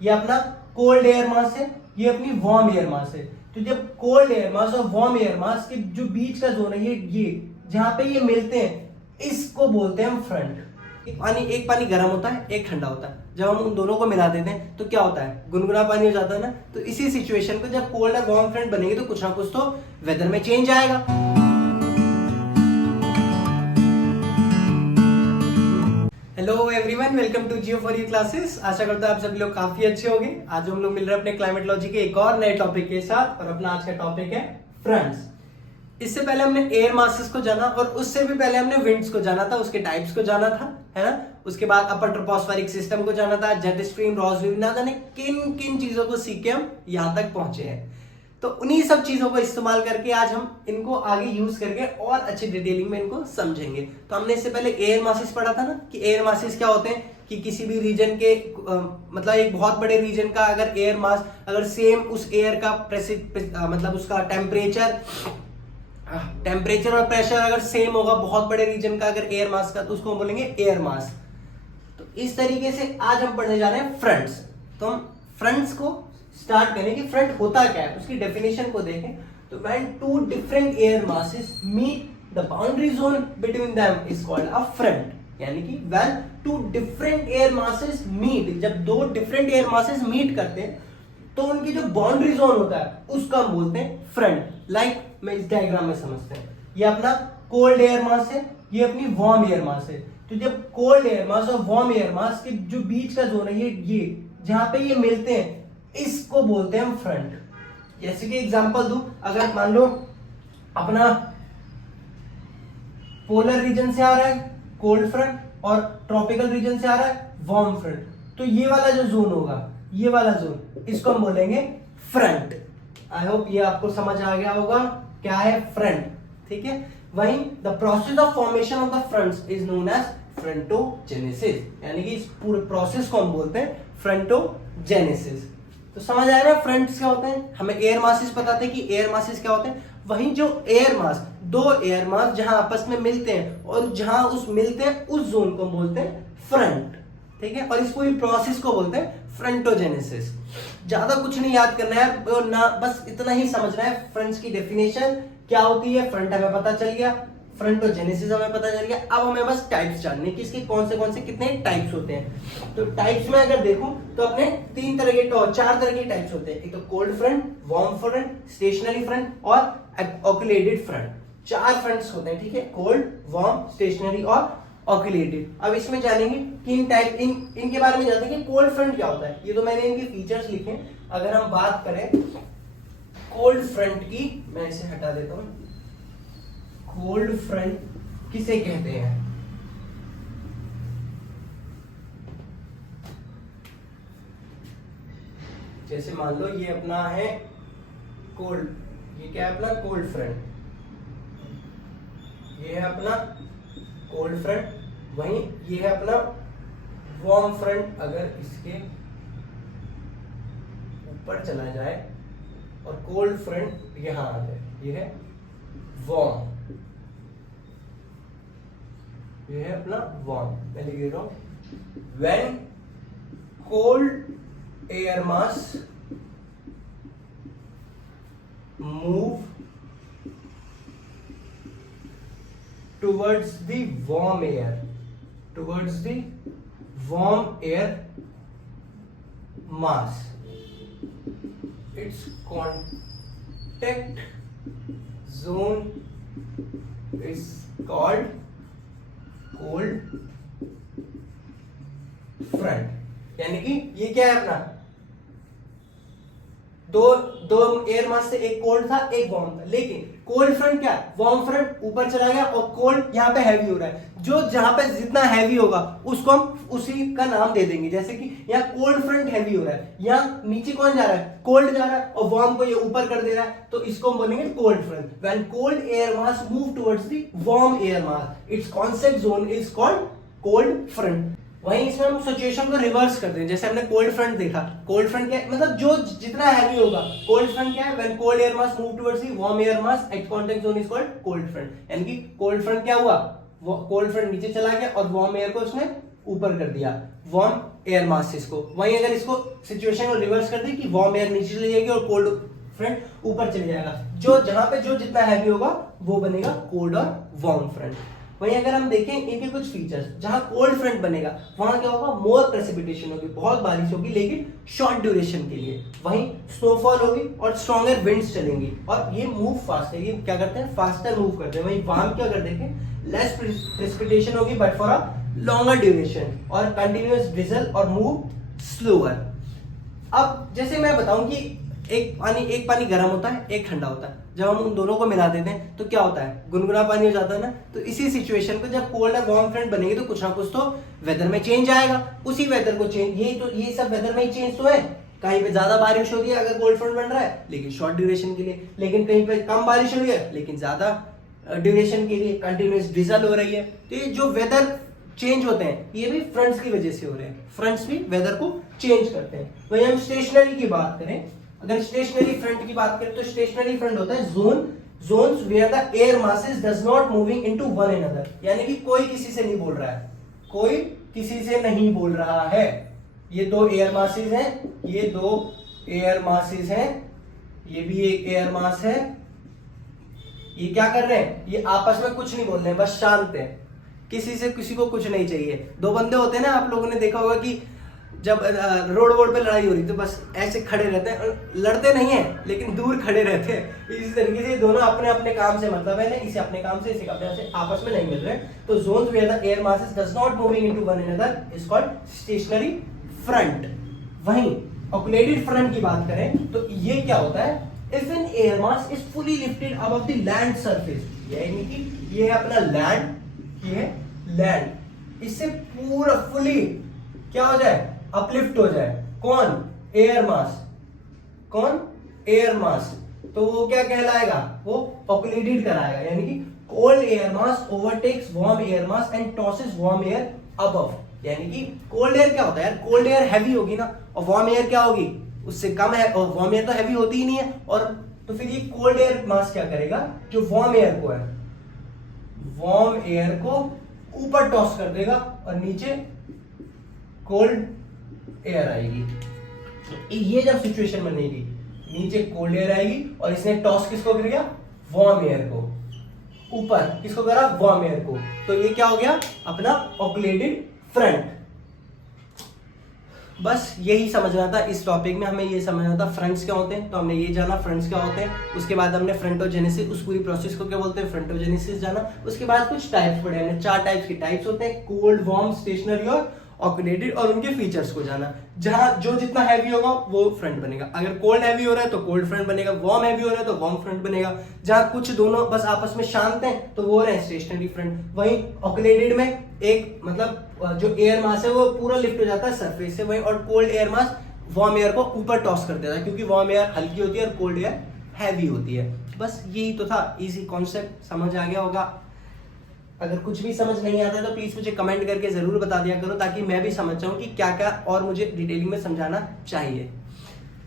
ये अपना cold air mass है, ये अपनी वार्म एयर मास है। तो जब कोल्ड एयर मास और वार्म एयर मास के जो बीच का जोन है, ये जहां पे ये मिलते हैं, इसको बोलते हैं हम फ्रंट। एक पानी गर्म होता है, एक ठंडा होता है। जब हम उन दोनों को मिला देते हैं तो क्या होता है, गुनगुना पानी हो जाता है ना। तो इसी सिचुएशन को जब कोल्ड और वार्म फ्रंट बनेंगे तो कुछ ना कुछ तो वेदर में चेंज आएगा। Hello everyone, welcome to Jio for you classes. आशा करता हूं आप सभी लोग काफी अच्छे होंगे। आज हम लोग मिल रहे हैं अपने क्लाइमेटोलॉजी के एक और नए टॉपिक के साथ, और अपना आज का टॉपिक है फ्रंट्स। इससे पहले हमने एयर मासेस को जाना, और उससे भी पहले हमने विंड्स को जाना था, उसके टाइप्स को जाना था, है ना। उसके बाद अपर ट्रोपोस्फेरिक सिस्टम को जाना था, जेट स्ट्रीम, रॉस वेव, ना जाने किन किन चीजों को सीख के हम यहाँ तक पहुंचे हैं। तो उन्हीं सब चीजों को इस्तेमाल करके आज हम इनको आगे यूज करके और अच्छी डिटेलिंग में इनको समझेंगे। तो हमने इससे पहले एयर मासेस पढ़ा था ना, कि एयर मासेस क्या होते हैं, कि किसी भी रीजन के मतलब एक बहुत बड़े रीजन का अगर एयर मास अगर सेम उस एयर का मतलब उसका टेम्परेचर और प्रेशर अगर सेम होगा बहुत बड़े रीजन का अगर एयर मास का, तो उसको हम बोलेंगे एयर मास। तो इस तरीके से आज हम पढ़ने जा रहे हैं फ्रंट्स। तो हम फ्रंट्स को स्टार्ट करें कि फ्रंट होता क्या है, उसकी डेफिनेशन को देखें। तो when two different air masses meet the boundary zone between them is called a front. यानी कि when two different air masses meet, जब दो डिफरेंट एयर मासेस मीट करते हैं तो उनकी जो बाउंड्री जोन होता है उसको हम बोलते हैं फ्रंट। लाइक मैं इस डायग्राम में समझते हैं, ये अपना कोल्ड एयर मास है, ये अपनी वार्म एयर मास है। तो जब कोल्ड एयर मास और वार्म एयर मास के जो बीच का जोन है, ये जहां पे ये मिलते हैं, इसको बोलते हैं हम फ्रंट। जैसे कि एग्जांपल दूं, अगर मान लो अपना पोलर रीजन से आ रहा है कोल्ड फ्रंट और ट्रॉपिकल रीजन से आ रहा है वार्म फ्रंट, तो ये वाला जो जोन होगा, ये वाला जोन, इसको हम बोलेंगे फ्रंट। आई होप ये आपको समझ आ गया होगा क्या है फ्रंट, ठीक है। वहीं the process of formation of the fronts is known as frontogenesis, यानी कि इस पूरे प्रोसेस को हम बोलते हैं फ्रंटोजेनेसिस। तो समझ आया ना फ्रंट्स क्या होते हैं। हमें एयर मासेस पता थे कि एयर मासेस क्या होते हैं। वहीं जो एयर मास, दो एयर मास जहां आपस में मिलते हैं और जहां उस मिलते हैं उस जोन को बोलते हैं फ्रंट, ठीक है। और इस पूरी प्रोसेस को बोलते हैं फ्रंटोजेनेसिस। ज्यादा कुछ नहीं याद करना है ना, बस इतना ही समझना है। फ्रंट्स की डेफिनेशन क्या होती है, फ्रंट हमें पता चल गया, फ्रंटोजेनेसिस हमें पता चल गया। अब हमें बस टाइप्स जानने कि इसके कौन से कितने टाइप्स होते हैं। तो टाइप्स में अगर देखूं तो अपने चार तरह के टाइप्स होते हैं। एक तो cold front, warm front, stationary front और ऑक्यूलेटेड फ्रंट। चार फ्रंट्स होते हैं, ठीक है, कोल्ड, वार्म, स्टेशनरी और ऑक्यूलेटेड। अब इसमें जानेंगे कि इनके बारे में जानेंगे कि कोल्ड फ्रंट क्या होता है। ये तो मैंने इनके फीचर्स लिखे। अगर हम बात करें कोल्ड फ्रंट की, मैं इसे हटा देता हूं। कोल्ड फ्रंट किसे कहते हैं? जैसे मान लो ये अपना है कोल्ड, ये क्या है अपना कोल्ड फ्रंट, ये है अपना कोल्ड फ्रंट। वहीं ये है अपना वार्म फ्रंट। अगर इसके ऊपर चला जाए और कोल्ड फ्रंट यहां आ जाए, ये है वार्म, ये है अपना वार्म। मैं लिख दे रहा हूं, when cold air mass move towards the warm air, mass, its contact zone is called cold front। यानी कि ये क्या है अपना, दो एयर मास से एक कोल्ड था एक वार्म था, लेकिन कोल्ड फ्रंट क्या, वार्म फ्रंट ऊपर चला गया और कोल्ड यहाँ पे हैवी हो रहा है। जो जहां पे जितना हैवी होगा उसको हम उसी का नाम दे देंगे। जैसे कि यहाँ कोल्ड फ्रंट हैवी हो रहा है, यहाँ नीचे कौन जा रहा है, कोल्ड जा रहा है, और वार्म को ये ऊपर कर दे रहा है, तो इसको हम बोलेंगे cold front. When cold air mass move towards the warm air mass, it's concept zone is called cold front. वहीं इसमें हम सिचुएशन को रिवर्स कर दें। जैसे हमने कोल्ड फ्रंट देखा, कोल्ड फ्रंट क्या है, मतलब जो जितना हैवी होगा, कोल्ड फ्रंट क्या है, when cold air mass move towards the warm air mass, it's contact zone is called cold front. यानी कि कोल्ड फ्रंट क्या हुआ, कोल्ड फ्रंट नीचे चला गया और वार्म एयर को उसने ऊपर कर दिया, वार्म एयर मास इसको। वहीं अगर इसको सिचुएशन को रिवर्स कर दी कि वार्म एयर नीचे चली जाएगी और कोल्ड फ्रंट ऊपर चले जाएगा, जो जहां पे जो जितना हैवी होगा वो बनेगा कोल्ड और वार्म फ्रंट। वहीं अगर हम देखें इनके कुछ फीचर्स, जहां कोल्ड फ्रंट बनेगा वहां क्या होगा, मोर प्रेसिपिटेशन होगी, बहुत बारिश होगी लेकिन शॉर्ट ड्यूरेशन के लिए। वहीं स्नोफॉल होगी और स्ट्रॉन्गर विंड्स चलेंगी और ये मूव फास्ट है, ये क्या करते हैं, फास्टर मूव करते हैं। वहीं वार्म क्या करते हैं, लेस प्रेसिपिटेशन होगी but for a longer duration और कंटिन्यूअस ड्रिजल और मूव स्लोअर। अब जैसे मैं बताऊं कि एक पानी गर्म होता है, एक ठंडा होता है, जब हम उन दोनों को मिला देते हैं तो क्या होता है, गुनगुना पानी हो जाता है ना। तो इसी सिचुएशन को जब कोल्ड और वार्म फ्रंट बनेगी तो कुछ ना कुछ तो वेदर में चेंज आएगा। उसी वेदर को चेंज, ये सब वेदर में ही चेंज तो है। कहीं पे ज्यादा बारिश हो रही है अगर कोल्ड फ्रंट बन रहा है लेकिन शॉर्ट ड्यूरेशन के लिए, लेकिन कहीं पे कम बारिश हो रही है लेकिन ज्यादा ड्यूरेशन के लिए, कंटिन्यूअस ड्रिजल हो रही है। तो ये जो वेदर चेंज होते हैं ये भी फ्रंट्स की वजह से हो रहे हैं, फ्रंट्स भी वेदर को चेंज करते हैं। वहीं हम स्टेशनरी की बात करें, अगर स्टेशनरी फ्रंट की बात करें तो स्टेशनरी फ्रंट होता है zones where the air masses does not moving into one another, यानी कि कोई किसी से नहीं बोल रहा है, कोई किसी से नहीं बोल रहा है। ये दो एयर मासेस हैं, ये दो एयर मासेस हैं, ये भी एक एयर मास है। ये क्या कर रहे हैं, ये आपस में कुछ नहीं बोल रहे हैं, बस शांत है, किसी से किसी को कुछ नहीं चाहिए। दो बंदे होते हैं ना, आप लोगों ने देखा होगा कि जब रोड पे लड़ाई हो रही तो बस ऐसे खड़े रहते हैं, लड़ते नहीं है लेकिन दूर खड़े रहते हैं। इसी तरीके से दोनों अपने अपने काम से मतलब है ना, इसे अपने काम से, इसे अपने से, आपस में नहीं मिल रहे। तो zones where the air masses does not moving into one another is called stationary front. वहीं ऑक्युलेटेड फ्रंट की बात करें तो ये क्या होता है, if an air mass is fully lifted above the land surface, यानी कि ये अपना लैंड, ये लैंड, इससे पूरा फुली क्या हो जाए, अपलिफ्ट हो जाए। कौन, एयर मास, कौन, एयर मास, तो वो क्या कहलाएगा, वो ऑक्युलेटेड कराएगा, यानी कि cold air mass overtakes warm air mass and tosses warm air above. यानी कि कोल्ड एयर क्या होता है यार, कोल्ड एयर हैवी होगी ना और वार्म एयर क्या होगी, उससे कम है, और वार्म एयर तो हैवी होती ही नहीं है। और तो फिर ये कोल्ड एयर मास क्या करेगा, जो वार्म एयर को है, वार्म एयर को ऊपर टॉस कर देगा और नीचे कोल्ड एयर आएगी। ये जब सिचुएशन बनेगी, नीचे कोल्ड एयर आएगी और इसने टॉस किसको कर दिया, वार्म एयर को, ऊपर किसको करा, वार्म एयर को। तो ये क्या हो गया, अपना ऑक्युलेटेड फ्रंट। बस यही समझना था इस टॉपिक में, हमें ये समझना था फ्रंट्स क्या होते हैं, तो हमने ये जाना फ्रंट्स क्या होते हैं। उसके बाद हमने फ्रंटोजेनेसिस, उस पूरी प्रोसेस को क्या बोलते हैं, फ्रंटोजेनेसिस जाना। उसके बाद कुछ टाइप्स पढ़े हमने, 4 टाइप्स के टाइप्स होते हैं, कोल्ड, वार्म, स्टेशनरी और ऑक्युलेटेड, और उनके फीचर्स को जाना। जहां जो जितना हैवी होगा वो फ्रंट बनेगा, अगर कोल्ड हैवी हो रहा है तो कोल्ड फ्रंट बनेगा, वार्म हैवी हो रहा है तो वार्म फ्रंट बनेगा। जहां कुछ दोनों बस आपस में शांत हैं तो वो रहे स्टेशनरी फ्रंट। वहीं ऑक्युलेटेड में एक मतलब जो एयर मास है वो पूरा लिफ्ट हो जाता है सरफेस से, वहीं और cold air mass warm air को ऊपर टॉस कर देता है, क्योंकि वार्म एयर हल्की होती है और कोल्ड एयर हैवी होती है। बस यही तो था, इजी कॉन्सेप्ट, समझ आ गया होगा। अगर कुछ भी समझ नहीं आता तो प्लीज मुझे कमेंट करके जरूर बता दिया करो, ताकि मैं भी समझ जाऊं कि क्या क्या और मुझे डिटेलिंग में समझाना चाहिए।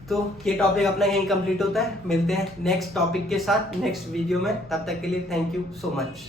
तो ये टॉपिक अपना यहीं कंप्लीट होता है, मिलते हैं नेक्स्ट टॉपिक के साथ नेक्स्ट वीडियो में, तब तक के लिए थैंक यू सो मच।